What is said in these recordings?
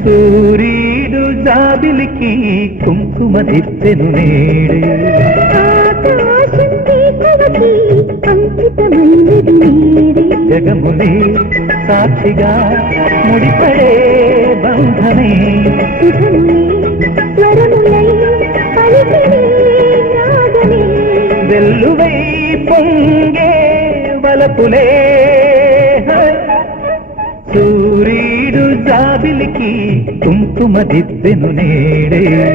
సూర్యుడు జాబిలికి కుంకుమ దిత్తెను నేడే. జగమునే సాక్షిగా ముడిపడే రాగమే. వెల్లువై పొంగే వలపులే. సూర్యుడు జాబిలికి కుంకుమ దిత్తెను నేడే.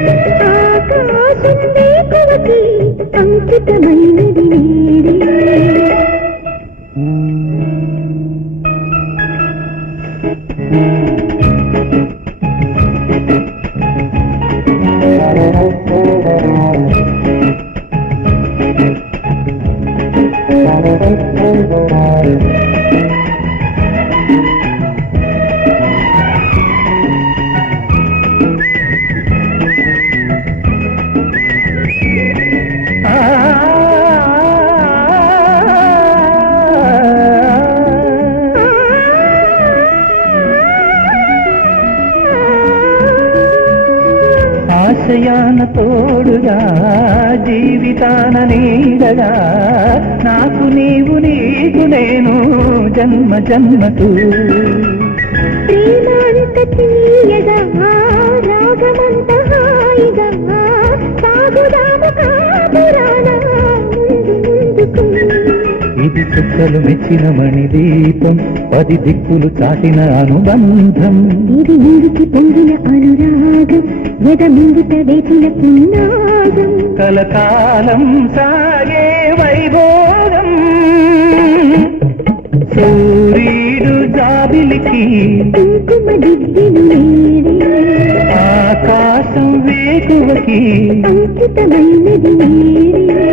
అంకితమైనది నీరే ఆశయాన తోడుగా జీవితాన నీడగా నా నీవు నీకు నేను జన్మ జన్మకు ప్రేమాంత తీయగా రాగమంత హాయిగా సాగుదాము కాపురాన ముందు ముందుకు. ఇది చుక్కలు మెచ్చిన మణి దీపం పది దిక్కులు చాటిన అనుబంధం. ఇది ముందుకి పొంగిన అనురాగం ఎద ముందుట వేసిన పున్నాగం. కలకాలం సాగే సూర్యుడు జాబిలికి కుంకుమ దిద్దిను నీరే ఆకాశం వేకువకి అంకితమైనది మీరే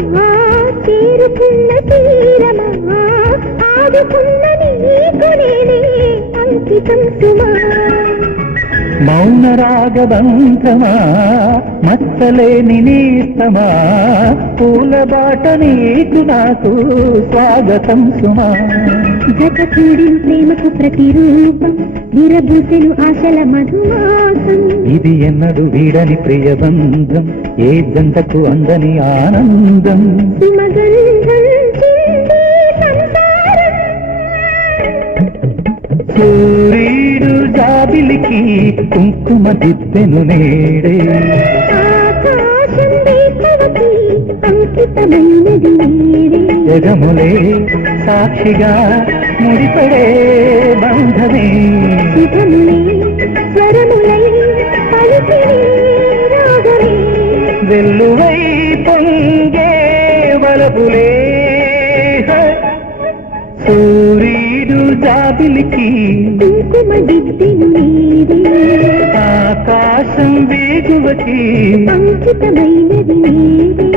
స్నేహమా తీరుకున్న తీరమా ఆదుకున్న నీకు నేనే అంకితం సుమా. మౌన రాగబంధమా మచ్చలేని నేస్తమా? పూల బాట నీకు నాకు స్వాగతం సుమా. జత కూడి ప్రేమకు ప్రతిరూపం విరబూసెను ఆశల మధుమాసం. ఇది ఎన్నడు వీడని ప్రియబంధం ఏ జంటకు అందని ఆనందం. సుమగంధం సంసారం. జాబిలికి కుంకుమ దిద్దెను నేడే. జగములే సాక్షిగా ముడిపడే బంధమే. వెల్లువై పొంగే వలపులే సూర్యుడు జాబిలికి ఆకాశం వేగువకి అంకితమైనది నీవే